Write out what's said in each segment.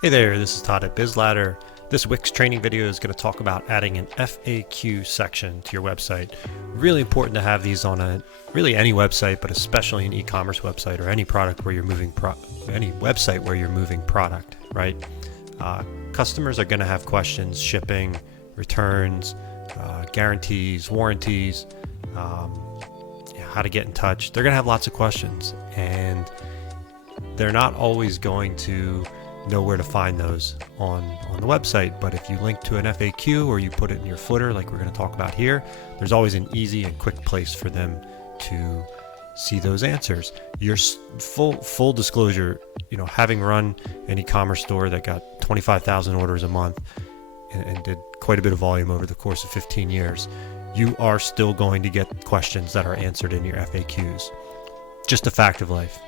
Hey there, this is Todd at BizLadder. This Wix training video is going to talk about adding an FAQ section to your website. Really important to have these on really any website, but especially an e-commerce website or any product where you're moving any website where you're moving product, right? Customers are going to have questions, shipping, returns, guarantees, warranties, how to get in touch. They're going to have lots of questions, and they're not always going to know where to find those on the website. But if you link to an FAQ or you put it in your footer like we're going to talk about here, there's always an easy and quick place for them to see those answers. Your full disclosure, having run an e-commerce store that got 25,000 orders a month and did quite a bit of volume over the course of 15 years, you are still going to get questions that are answered in your FAQs. Just a fact of life.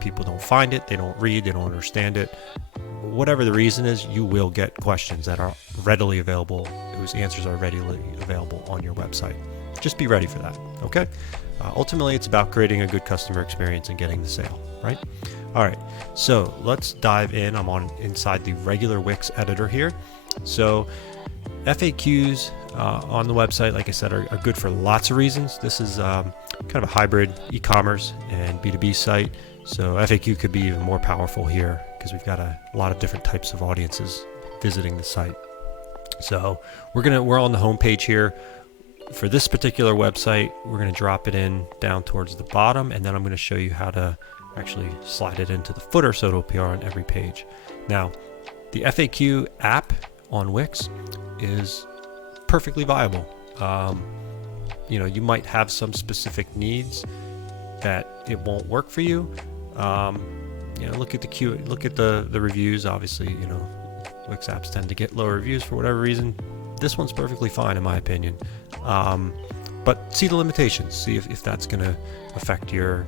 People don't find it, they don't read, they don't understand it. Whatever the reason is, you will get questions that are readily available, whose answers are readily available on your website. Just be ready for that, okay? Ultimately, it's about creating a good customer experience and getting the sale, right? All right, so let's dive in. I'm inside the regular Wix editor here. So FAQs on the website, like I said, are good for lots of reasons. This is kind of a hybrid e-commerce and B2B site. So FAQ could be even more powerful here because we've got a lot of different types of audiences visiting the site. So we're on the home page here. For this particular website, we're going to drop it in down towards the bottom, and then I'm going to show you how to actually slide it into the footer so it'll appear on every page. Now, the FAQ app on Wix is perfectly viable. You might have some specific needs that it won't work for you. Look at the reviews. Obviously, Wix apps tend to get low reviews for whatever reason. This one's perfectly fine in my opinion. But see the limitations. See if that's going to affect your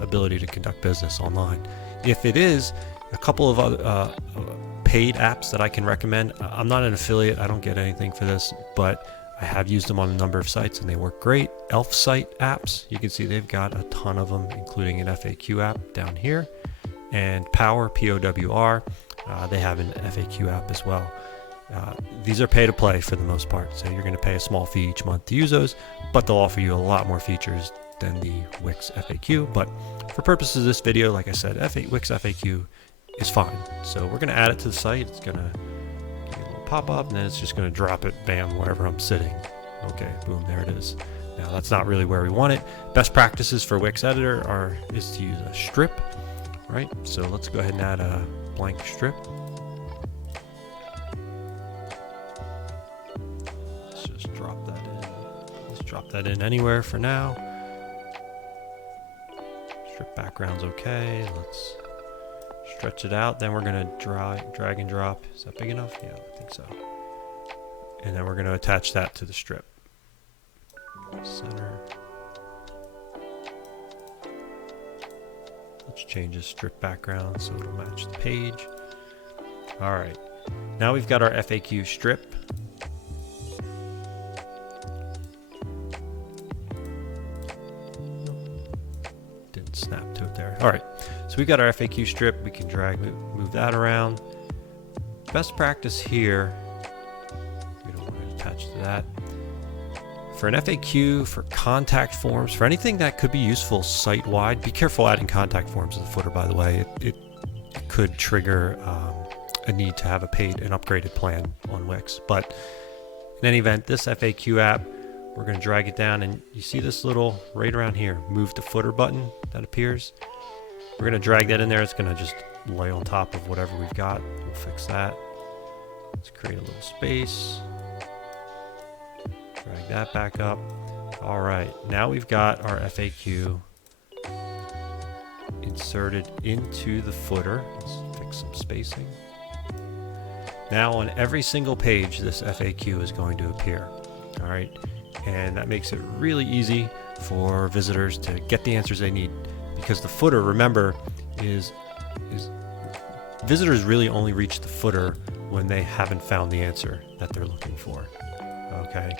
ability to conduct business online. If it is, a couple of other paid apps that I can recommend. I'm not an affiliate. I don't get anything for this, but I have used them on a number of sites and they work great. Elf site apps, you can see they've got a ton of them, including an FAQ app down here. And Power, POWR, they have an FAQ app as well. These are pay to play for the most part, so you're going to pay a small fee each month to use those, but they'll offer you a lot more features than the Wix FAQ. But for purposes of this video, like I said, Wix FAQ is fine. So we're going to add it to the site. It's going to pop up, and then it's just going to drop it, bam, wherever I'm sitting. Okay, boom, there it is. Now that's not really where we want it. Best practices for Wix editor is to use a strip, right? So let's go ahead and add a blank strip. Let's just drop that in. Let's drop that in anywhere for now. Strip background's okay. Let's stretch it out. Then we're going to drag and drop. Is that big enough? Yeah, I think so. And then we're going to attach that to the strip. Center. Let's change the strip background so it'll match the page. All right. Now we've got our FAQ strip. Didn't snap to it there. All right. So we've got our FAQ strip. We can move that around. Best practice here, we don't want to attach to that. For an FAQ, for contact forms, for anything that could be useful site-wide, be careful adding contact forms to the footer, by the way. It could trigger a need to have an upgraded plan on Wix. But in any event, this FAQ app, we're going to drag it down, and you see this little, right around here, move to footer button that appears. We're going to drag that in there. It's going to just lay on top of whatever we've got. We'll fix that. Let's create a little space. Drag that back up. All right, now we've got our FAQ inserted into the footer. Let's fix some spacing. Now on every single page, this FAQ is going to appear. All right, and that makes it really easy for visitors to get the answers they need, because the footer, remember, is visitors really only reach the footer when they haven't found the answer that they're looking for. Okay.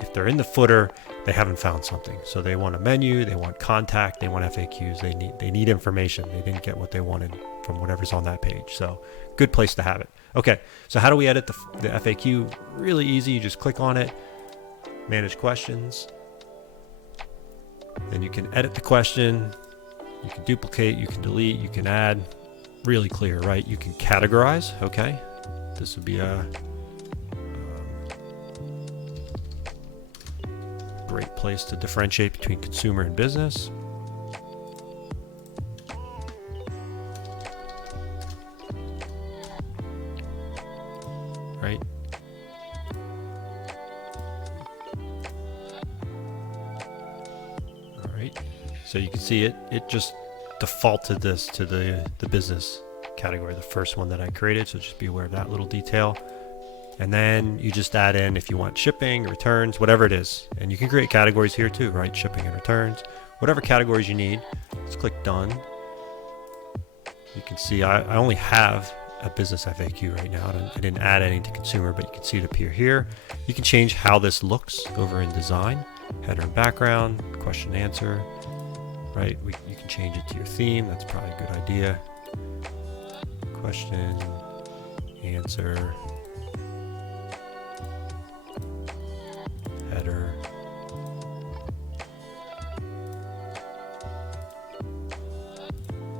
if they're in the footer, they haven't found something. So they want a menu, they want contact, they want FAQs, they need information. They didn't get what they wanted from whatever's on that page. So good place to have it. Okay, so how do we edit the FAQ? Really easy. You just click on it, manage questions. Then you can edit the question. You can duplicate, you can delete, you can add. Really clear, right? You can categorize. Okay, this would be a great place to differentiate between consumer and business. Right? All right. So you can see it just defaulted this to the business category, the first one that I created. So just be aware of that little detail. And then you just add in if you want shipping, returns, whatever it is. And you can create categories here too, right? Shipping and returns, whatever categories you need. Let's click done. You can see I only have a business FAQ right now. I didn't add any to consumer, but you can see it appear here. You can change how this looks over in design, header and background, question and answer, right? You can change it to your theme. That's probably a good idea. Question, answer, header,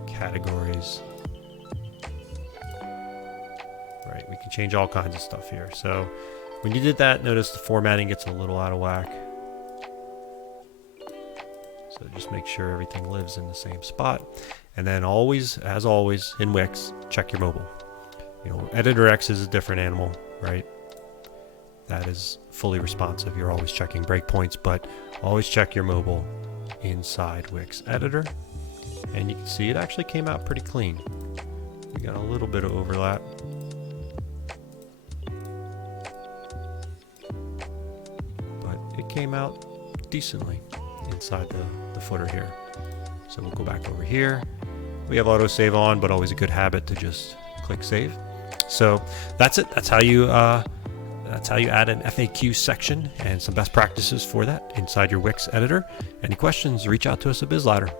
categories. Right, we can change all kinds of stuff here. So when you did that, notice the formatting gets a little out of whack. So just make sure everything lives in the same spot. And then always, as always, in Wix, check your mobile. You know, Editor X is a different animal, right? That is fully responsive. You're always checking breakpoints, but always check your mobile inside Wix Editor. And you can see it actually came out pretty clean. We got a little bit of overlap. But it came out decently inside the footer here. So we'll go back over here. We have autosave on, but always a good habit to just click save. So that's it. That's how you add an FAQ section and some best practices for that inside your Wix editor. Any questions, reach out to us at BizLadder.